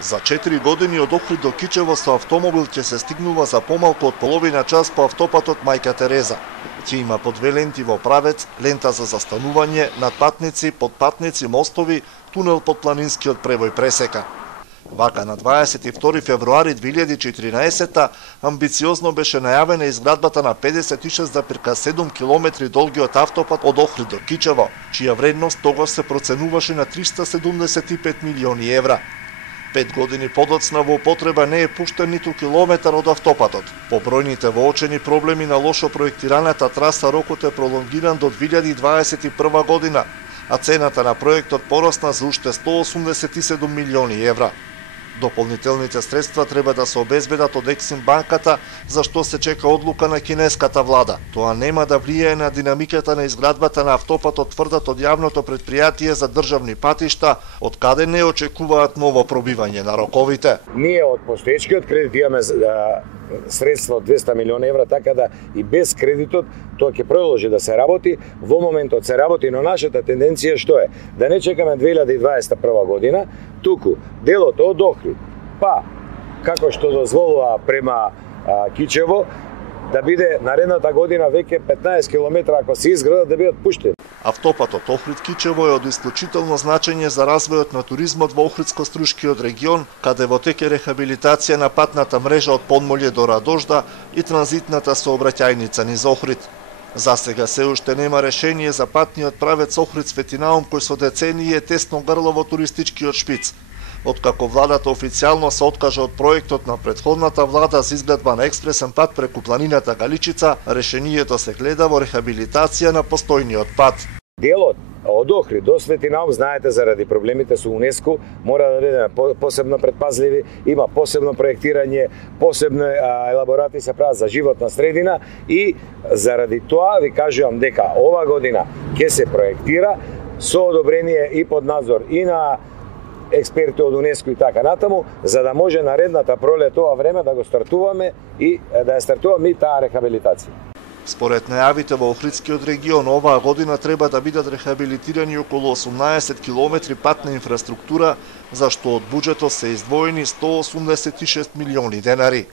За 4 години од Охрид до Кичево со автомобил ќе се стигнува за помалку од половина час по автопатот Мајка Тереза. Ќе има по 2 ленти во правец, лента за застанување, надпатници, подпатници, мостови, тунел под планинскиот превој пресека. Вака на 22 февруари 2014 амбициозно беше најавена изградбата на 56,7 км долгиот автопат од Охрид до Кичево, чија вредност тогаш се проценуваше на 375 милиони евра. 5 години подоцна во употреба не е пуштен ниту километар од автопатот. По бројните воочени проблеми на лошо проектираната траса рокот е пролонгиран до 2021 година, а цената на проектот порасна за уште 187 милиони евра. Дополнителните средства треба да се обезбедат од Ексим банката, за што се чека одлука на кинеската влада. Тоа нема да влијае на динамиката на изградбата на автопатот, тврдат од јавното предпријатие за државни патишта, од каде не очекуваат ново пробивање на роковите. Ние од постоечкиот кредит имаме средства од 200 милиона евра, така да и без кредитот тоа ќе продолжи да се работи. Во моментот се работи, но нашата тенденција што е? Да не чекаме 2021 година, туку делот од Охрид, па како што дозволува према Кичево, да биде наредната година веќе 15 км ако се изградат да бидат пуштени. Автопатот Охрид-Кичево е од исклучително значење за развојот на туризмот во Охридско-Струшкиот регион, каде во тек е рехабилитација на патната мрежа од Подмолје до Радожда и транзитната сообраќајница низ Охрид. За сега се уште нема решение за патниот правец Охрид-Светинаум, кој со децении е тесно грло во туристичкиот шпиц. Откако владата официјално се откажа од проектот на претходната влада за изградба на експресен пат преку планината Галичица, решението се гледа во рехабилитација на постојниот пат. Делот од Охрид до Светинаум, знаете, заради проблемите со УНЕСКО, мора да бидеме посебно предпазливи, има посебно проектирање, посебно елаборати се прават за животна средина и заради тоа ви кажувам дека ова година ќе се проектира со одобрение и под надзор и на експерти од УНЕСКО и така натаму, за да може наредната пролет ова време да го стартуваме и да ја стартуваме и таа рехабилитација. Според најавите во Охридскиот регион, оваа година треба да бидат рехабилитирани околу 18 км патна инфраструктура, за што од буџетот се издвоени 186 милиони денари.